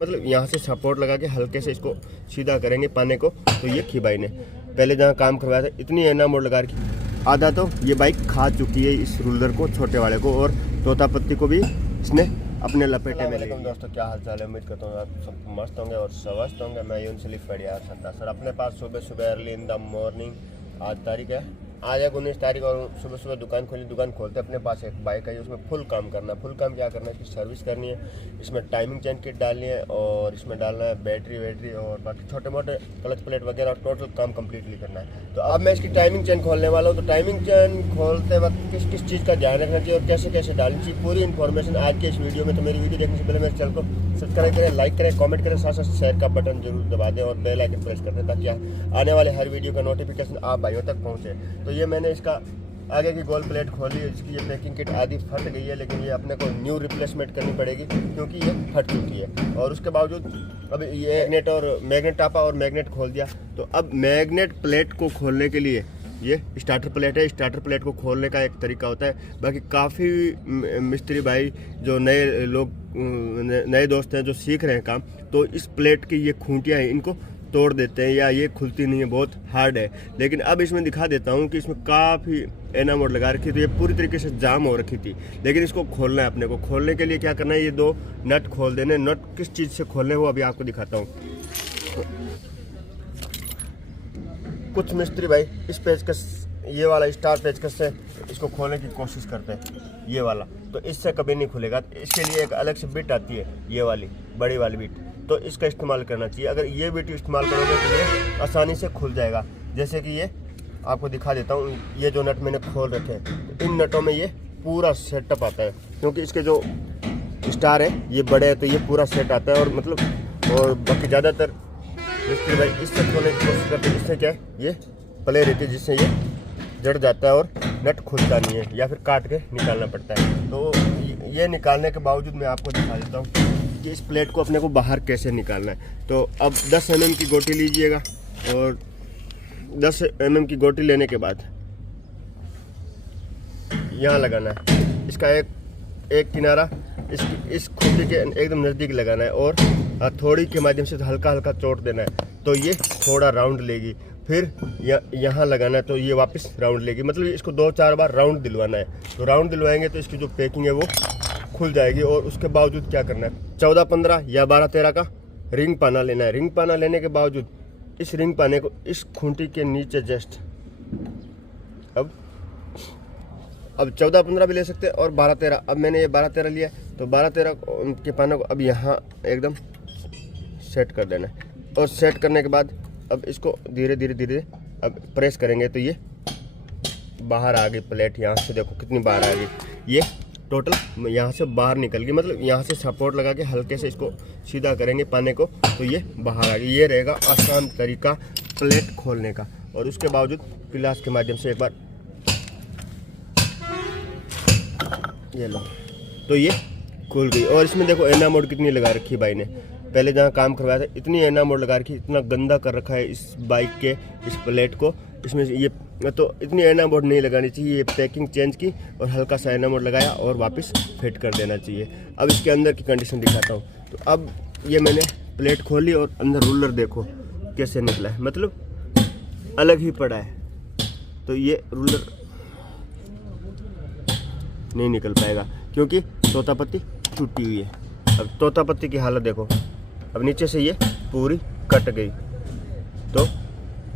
मतलब यहाँ से सपोर्ट लगा के हल्के से इसको सीधा करेंगे पाने को। तो ये खी भाई ने पहले जहाँ काम करवाया था इतनी एना मोड़ लगा रखी, आधा तो ये बाइक खा चुकी है इस रूलर को, छोटे वाले को, और तोता पत्ती को भी इसने अपने लपेटे में लेकर। दोस्तों क्या हाल चाल है, उम्मीद करता हूँ आप सब मस्त होंगे और स्वस्थ होंगे। मैं यून सलीफ बढ़िया सर अपने पास सुबह अर्ली इन द मॉर्निंग, आज तारीख है आज है 19 तारीख, और सुबह दुकान खोली। दुकान खोलते अपने पास एक बाइक है, उसमें फुल काम करना है। फुल काम क्या करना है, इसकी सर्विस करनी है, इसमें टाइमिंग चेन किट डालनी है, और इसमें डालना है बैटरी और बाकी छोटे मोटे क्लच प्लेट वगैरह, टोटल काम कम्प्लीटली करना है। तो अब मैं इसकी टाइमिंग चेन खोलने वाला हूँ। तो टाइमिंग चेन खोलते वक्त किस किस चीज़ का ध्यान रखना चाहिए और कैसे कैसे डालनी चाहिए, पूरी इन्फॉर्मेशन आज के इस वीडियो में। तो मेरी वीडियो देखने से पहले मेरे चैनल को सब्सक्राइब करें, लाइक करें, कमेंट करें, साथ साथ शेयर का बटन जरूर दबा दें और बेल आइकन प्रेस कर दें ताकि आने वाले हर वीडियो का नोटिफिकेशन आप भाइयों तक पहुँचे। तो ये मैंने इसका आगे की गोल प्लेट खोली है, इसकी ये पैकिंग किट आधी फट गई है, लेकिन ये अपने को न्यू रिप्लेसमेंट करनी पड़ेगी क्योंकि ये फट चुकी है। और उसके बावजूद अब ये मैग्नेट टापा और मैग्नेट खोल दिया। तो अब मैग्नेट प्लेट को खोलने के लिए ये स्टार्टर प्लेट है, स्टार्टर प्लेट को खोलने का एक तरीका होता है। बाकी काफ़ी मिस्त्री भाई जो नए दोस्त हैं जो सीख रहे हैं काम, तो इस प्लेट की ये खूंटियाँ हैं इनको तोड़ देते हैं या ये खुलती नहीं है, बहुत हार्ड है। लेकिन अब इसमें दिखा देता हूँ कि इसमें काफ़ी एना मोड़ लगा रखी थी, ये पूरी तरीके से जाम हो रखी थी। लेकिन इसको खोलना है अपने को। खोलने के लिए क्या करना है, ये दो नट खोल देने। नट किस चीज़ से खोलने वो अभी आपको दिखाता हूँ। कुछ मिस्त्री भाई इस पेचकस, ये वाला स्टार पेचकस से इसको खोलने की कोशिश करते हैं, ये वाला, तो इससे कभी नहीं खुलेगा। इसके लिए एक अलग से बिट आती है, ये वाली बड़ी वाली बिट, तो इसका इस्तेमाल करना चाहिए। अगर ये बिट इस्तेमाल करोगे तो ये आसानी से खुल जाएगा। जैसे कि ये आपको दिखा देता हूँ, ये जो नट मैंने खोल रखे हैं, तो इन नटों में ये पूरा सेटअप आता है, क्योंकि इसके जो स्टार है ये बड़े हैं तो ये पूरा सेट आता है। और बाकी ज़्यादातर मिस्त्री भाई इससे खोलने की कोशिश करते हैं। इससे क्या है, ये प्ले रहती है जिससे ये जड़ जाता है और नट खुलता नहीं है, या फिर काट के निकालना पड़ता है। तो ये निकालने के बावजूद मैं आपको दिखा देता हूँ कि इस प्लेट को अपने को बाहर कैसे निकालना है। तो अब 10 mm की गोटी लीजिएगा, और 10 mm की गोटी लेने के बाद यहाँ लगाना है। इसका एक किनारा इस खूंटी के एकदम नज़दीक लगाना है, और हथौड़ी के माध्यम से हल्का हल्का चोट देना है, तो ये थोड़ा राउंड लेगी। फिर यहाँ लगाना है तो ये वापस राउंड लेगी। मतलब इसको 2-4 बार राउंड दिलवाना है। तो राउंड दिलवाएंगे तो इसकी जो पैकिंग है वो खुल जाएगी। और उसके बावजूद क्या करना है, 14-15 या 12-13 का रिंग पाना लेना है। रिंग पाना लेने के बावजूद इस रिंग पाने को इस खूंटी के नीचे जस्ट अब 14-15 भी ले सकते हैं और 12-13। अब मैंने ये 12-13 लिया, तो 12-13 के पाने को अब यहाँ एकदम सेट कर देना है। और सेट करने के बाद अब इसको धीरे धीरे अब प्रेस करेंगे तो ये बाहर आ गई प्लेट। यहाँ से देखो कितनी बाहर आ गई, ये टोटल यहाँ से बाहर निकल गई। मतलब यहाँ से सपोर्ट लगा के हल्के से इसको सीधा करेंगे पाने को, तो ये बाहर आ गई। ये रहेगा आसान तरीका प्लेट खोलने का। और उसके बावजूद गिलास के माध्यम से एक बार ये लो, तो ये खुल गई। और इसमें देखो एना मोड़ कितनी लगा रखी भाई ने, पहले जहाँ काम करवाया था इतनी एना मोड़ लगा रखी, इतना गंदा कर रखा है इस बाइक के इस प्लेट को। इसमें ये तो इतनी एना मोड़ नहीं लगानी चाहिए। ये पैकिंग चेंज की और हल्का सा एना मोड़ लगाया और वापस फिट कर देना चाहिए। अब इसके अंदर की कंडीशन दिखाता हूँ। तो अब ये मैंने प्लेट खोली और अंदर रूलर देखो कैसे निकला है, मतलब अलग ही पड़ा है। तो ये रूलर नहीं निकल पाएगा क्योंकि तोता पत्ती टूटी हुई है। अब तोता पत्ती की हालत देखो, अब नीचे से ये पूरी कट गई। तो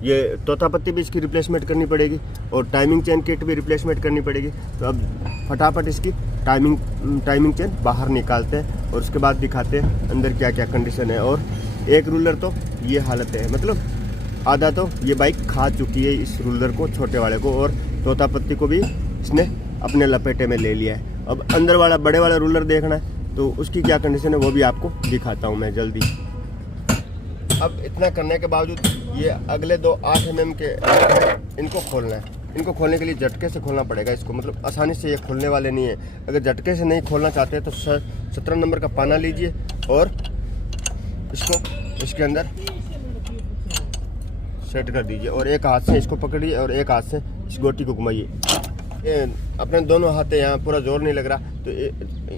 ये तोता पत्ती भी इसकी रिप्लेसमेंट करनी पड़ेगी और टाइमिंग चेन किट भी रिप्लेसमेंट करनी पड़ेगी। तो अब फटाफट इसकी टाइमिंग चेन बाहर निकालते हैं और उसके बाद दिखाते हैं अंदर क्या क्या कंडीशन है। और एक रूलर तो ये हालत है, मतलब आधा तो ये बाइक खा चुकी है इस रूलर को, छोटे वाले को, और तोता पत्ती को भी इसने अपने लपेटे में ले लिया है। अब अंदर वाला बड़े वाला रूलर देखना है तो उसकी क्या कंडीशन है वो भी आपको दिखाता हूँ मैं जल्दी। अब इतना करने के बावजूद ये अगले 2 8 mm के इनको खोलना है। इनको खोलने के लिए झटके से खोलना पड़ेगा इसको, मतलब आसानी से ये खोलने वाले नहीं है। अगर झटके से नहीं खोलना चाहते हैं तो 17 नंबर का पाना लीजिए और इसको इसके अंदर सेट कर दीजिए, और एक हाथ से इसको पकड़िए और एक हाथ से इस गोटी को घुमाइए। अपने दोनों हाथ यहाँ पूरा जोर नहीं लग रहा। तो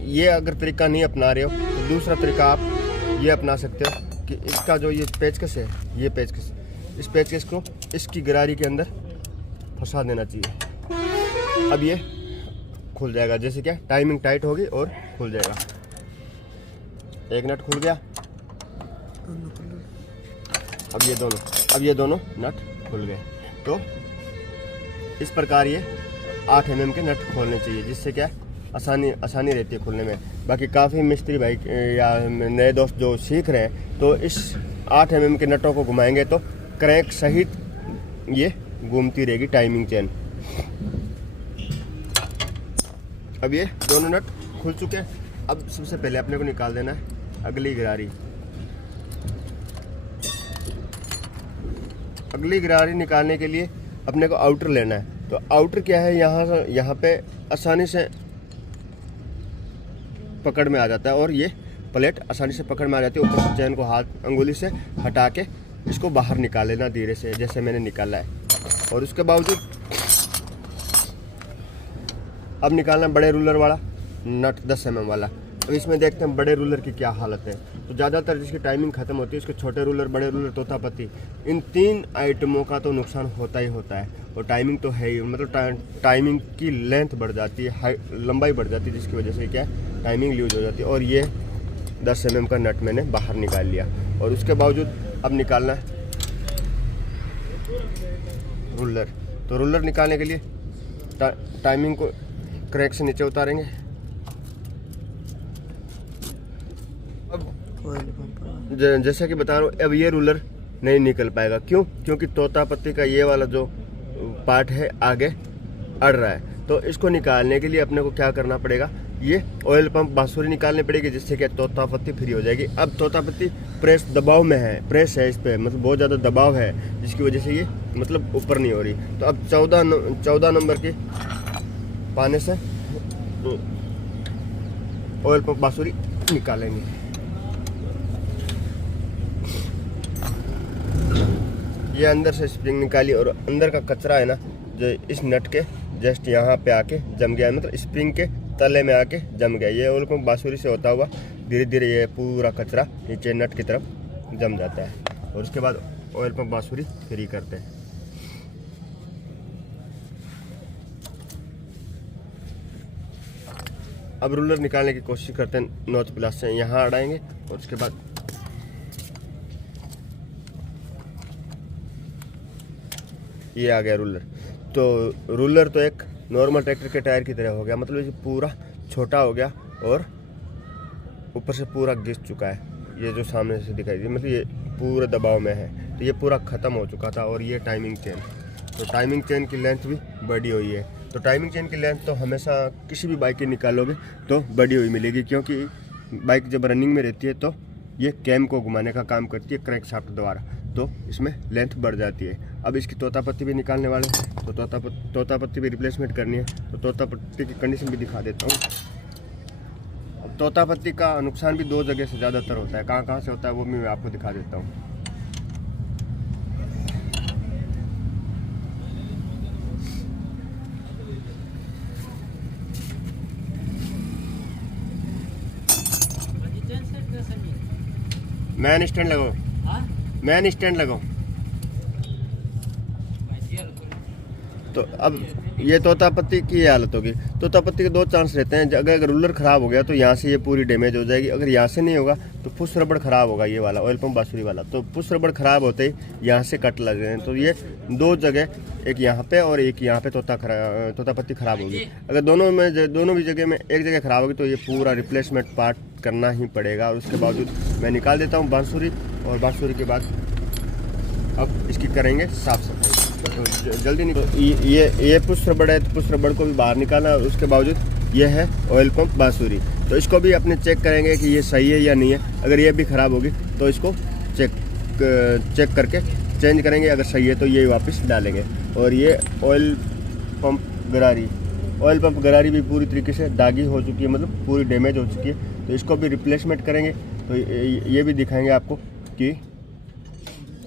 ये अगर तरीका नहीं अपना रहे हो तो दूसरा तरीका आप ये अपना सकते हो कि इसका जो ये पेचकस है, ये पेचकस, इस पेचकस को इसकी गरारी के अंदर फंसा देना चाहिए। अब ये खुल जाएगा, जैसे क्या टाइमिंग टाइट होगी और खुल जाएगा। एक नट खुल गया, अब ये दोनों नट खुल गए। तो इस प्रकार ये 8 mm के नट खोलने चाहिए, जिससे क्या आसानी रहती है खोलने में। बाकी काफ़ी मिस्त्री भाई या नए दोस्त जो सीख रहे हैं तो इस 8 mm के नटों को घुमाएंगे तो क्रैंक सहित ये घूमती रहेगी टाइमिंग चेन। अब ये दोनों नट खुल चुके हैं। अब सबसे पहले अपने को निकाल देना है अगली गरारी। अगली गरारी निकालने के लिए अपने को आउटर लेना है। तो आउटर क्या है, यहाँ पे आसानी से पकड़ में आ जाता है और ये प्लेट आसानी से पकड़ में आ जाती है। ऊपर से चैन को हाथ अंगुली से हटा के इसको बाहर निकाल लेना धीरे से, जैसे मैंने निकाला है। और उसके बावजूद अब निकालना बड़े रूलर वाला नट 10 mm वाला। अब इसमें देखते हैं बड़े रूलर की क्या हालत है। तो ज़्यादातर जिसकी टाइमिंग ख़त्म होती है उसके छोटे रूलर, बड़े रूलर, तोतापत्ती, इन 3 आइटमों का तो नुकसान होता ही होता है। और टाइमिंग तो है ही, मतलब टाइमिंग की लेंथ बढ़ जाती है, लंबाई बढ़ जाती है, जिसकी वजह से क्या टाइमिंग लूज हो जाती है। और ये 10 mm का नट मैंने बाहर निकाल लिया। और उसके बावजूद अब निकालना है रूलर। तो रूलर निकालने के लिए टाइमिंग को क्रैंक से नीचे उतारेंगे। अब जैसा कि बता रहा हूँ, अब ये रूलर नहीं निकल पाएगा। क्यों? क्योंकि तोतापत्ती का ये वाला जो पार्ट है आगे अड़ रहा है। तो इसको निकालने के लिए अपने को क्या करना पड़ेगा, ये ऑयल पंप बांसुरी निकालनी पड़ेगी, जिससे कि तोतापत्ती फ्री हो जाएगी। अब तोतापत्ती प्रेस दबाव में है, प्रेस है इस पर, मतलब बहुत ज़्यादा दबाव है, जिसकी वजह से ये मतलब ऊपर नहीं हो रही। तो अब 14 नंबर के पाने से ऑयल पंप बांसुरी निकालेंगे। ये अंदर से स्प्रिंग निकाली और अंदर का कचरा है ना, जो इस नट के जस्ट यहाँ पे आके जम गया, मतलब स्प्रिंग के तले में आके जम गया। ये ऑयल पंप बांसुरी से होता हुआ धीरे धीरे ये पूरा कचरा नीचे नट की तरफ जम जाता है। और उसके बाद ऑयल पंप बांसुरी फ्री करते हैं। अब रूलर निकालने की कोशिश करते हैं, नॉच प्लस से यहाँ अड़ाएंगे और उसके बाद ये आ गया रूलर। तो रूलर तो एक नॉर्मल ट्रैक्टर के टायर की तरह हो गया, मतलब ये पूरा छोटा हो गया और ऊपर से पूरा घिस चुका है। ये जो सामने से दिखाई दी, मतलब ये पूरा दबाव में है, तो ये पूरा ख़त्म हो चुका था। और ये टाइमिंग चेन, तो टाइमिंग चेन की लेंथ भी बड़ी हुई है। तो टाइमिंग चेन की लेंथ तो हमेशा किसी भी बाइक की निकालोगे तो बड़ी हुई मिलेगी, क्योंकि बाइक जब रनिंग में रहती है तो ये कैम को घुमाने का काम करती है क्रैंक शाफ्ट द्वारा, तो इसमें लेंथ बढ़ जाती है। अब इसकी तोतापत्ती भी निकालने वाले हैं, तो तोतापत्ती भी रिप्लेसमेंट करनी है। तो तोतापत्ती की कंडीशन भी दिखा देता हूँ। अब तोतापत्ती का नुकसान भी 2 जगह से ज़्यादातर होता है। कहाँ से होता है वो भी मैं आपको दिखा देता हूँ। मैन स्टैंड लगाओ, मैन स्टैंड लगाओ। तो अब ये तोतापत्ती की हालत होगी। तोतापत्ती के 2 चांस रहते हैं। अगर रूलर ख़राब हो गया तो यहाँ से ये पूरी डैमेज हो जाएगी। अगर यहाँ से नहीं होगा तो पुश रबड़ ख़राब होगा, ये वाला ऑयल पंप बांसुरी वाला। तो पुश रबड़ ख़राब होते ही यहाँ से कट लग जाए। तो ये 2 जगह, एक यहाँ पे और एक यहाँ पे तोतापत्ती ख़राब होगी। अगर दोनों भी जगह में एक जगह ख़राब होगी तो ये पूरा रिप्लेसमेंट पार्ट करना ही पड़ेगा। और उसके बावजूद मैं निकाल देता हूँ बांसुरी, और बांसुरी के बाद अब इसकी करेंगे साफ़ सफाई। तो जल्दी निकल, ये पुश रबड़ है, तो पुश रबड़ को भी बाहर निकालना। और उसके बावजूद ये है ऑयल पंप बांसुरी, तो इसको भी अपने चेक करेंगे कि ये सही है या नहीं है। अगर ये भी ख़राब होगी तो इसको चेक करके चेंज करेंगे। अगर सही है तो ये वापस डालेंगे। और ये ऑयल पंप गरारी भी पूरी तरीके से दागी हो चुकी है, मतलब पूरी डैमेज हो चुकी है। तो इसको भी रिप्लेसमेंट करेंगे। तो ये भी दिखाएंगे आपको कि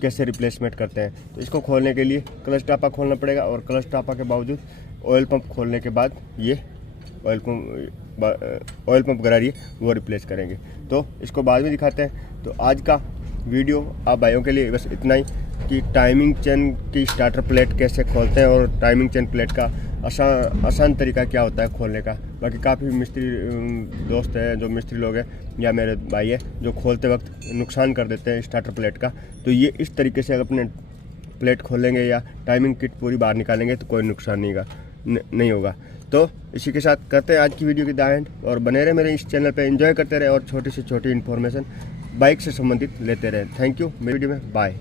कैसे रिप्लेसमेंट करते हैं। तो इसको खोलने के लिए क्लच टापा खोलना पड़ेगा, और क्लच टापा के बावजूद ऑयल पंप खोलने के बाद ये ऑयल पंप ऑयल पंप करा रही है वो रिप्लेस करेंगे। तो इसको बाद में दिखाते हैं। तो आज का वीडियो आप भाइयों के लिए बस इतना ही कि टाइमिंग चेन की स्टार्टर प्लेट कैसे खोलते हैं और टाइमिंग चेन प्लेट का आसान तरीका क्या होता है खोलने का। बाकी काफ़ी मिस्त्री दोस्त हैं, जो मिस्त्री लोग हैं या मेरे भाई है, जो खोलते वक्त नुकसान कर देते हैं स्टार्टर प्लेट का। तो ये इस तरीके से अपने प्लेट खोलेंगे या टाइमिंग किट पूरी बाहर निकालेंगे तो कोई नुकसान नहीं होगा। तो इसी के साथ करते हैं आज की वीडियो की द एंड, और बने रहे मेरे इस चैनल पे, एंजॉय करते रहे और छोटी से छोटी इन्फॉर्मेशन बाइक से संबंधित लेते रहे। Thank you. मेरी वीडियो में बाय।